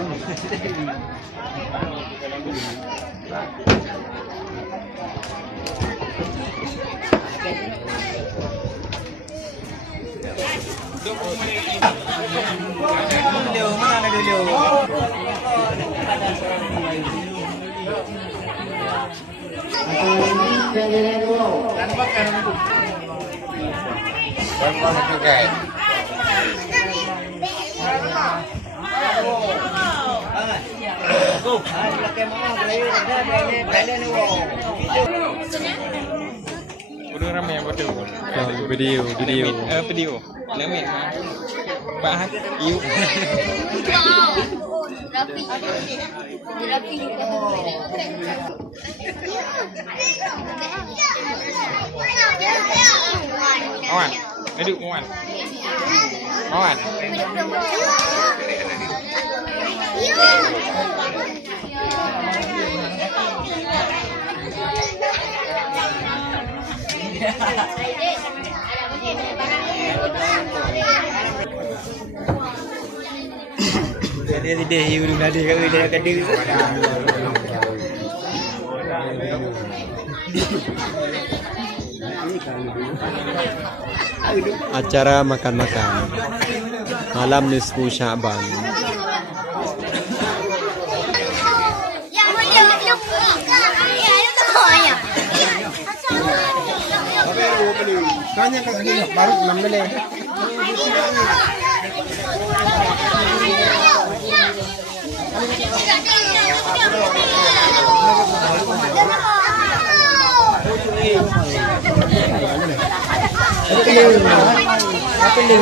Dulu mana dulu? Udah ramai yang betul. Video. Video. Lemit. Bahas. Iu. Rapi. Awan. Duduk Awan. Awan. Dia hiu dulu ada kat dia kata. Acara makan-makan malam nisfu Sya'ban. Kanya kat sini baru 6 menit. Baik ni.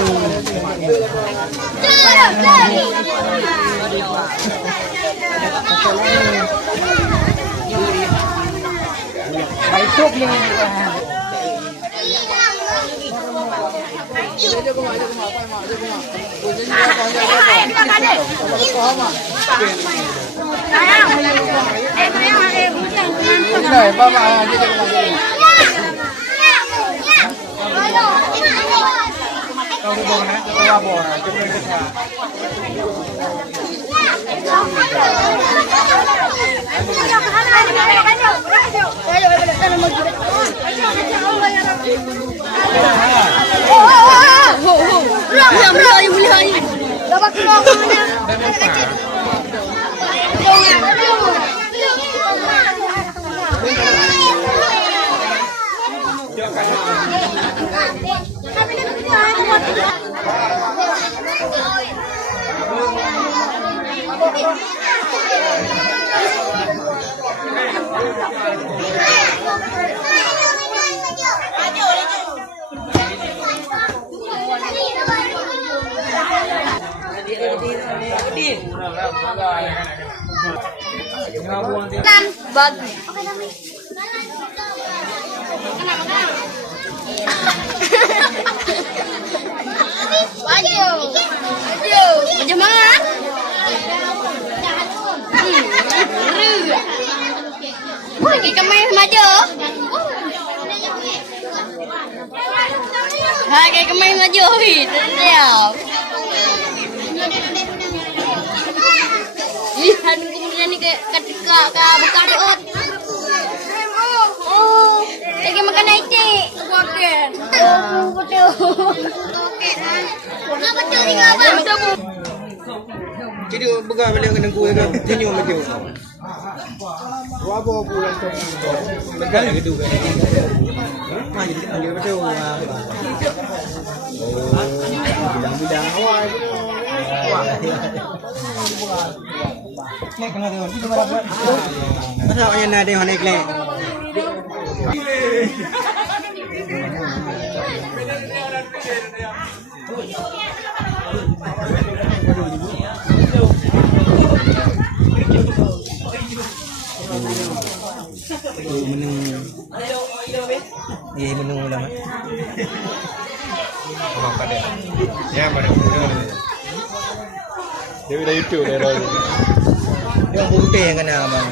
Hai kemai maju itu dia. Ih, kemudian ni ketika buka reot. Oh, lagi makan nasi. Bukan. Betul. Okey. Betul ni apa? Jadi begal balik kena kuih kan. Tinyu maju. Berapa bulan tu? Begal gitu kan. Ha, jadi betul. Bidang-bidang awal. Ni kena tu. Kita berapa? Masa yang ada yang naik leh. Menu ini menu ulang. Apa pada? Ya, pada. Dia udah YouTube dia dah. Dia putih yang kena abang.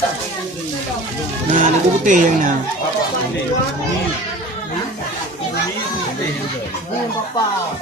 Nah, lagu putih yang ni. Papa.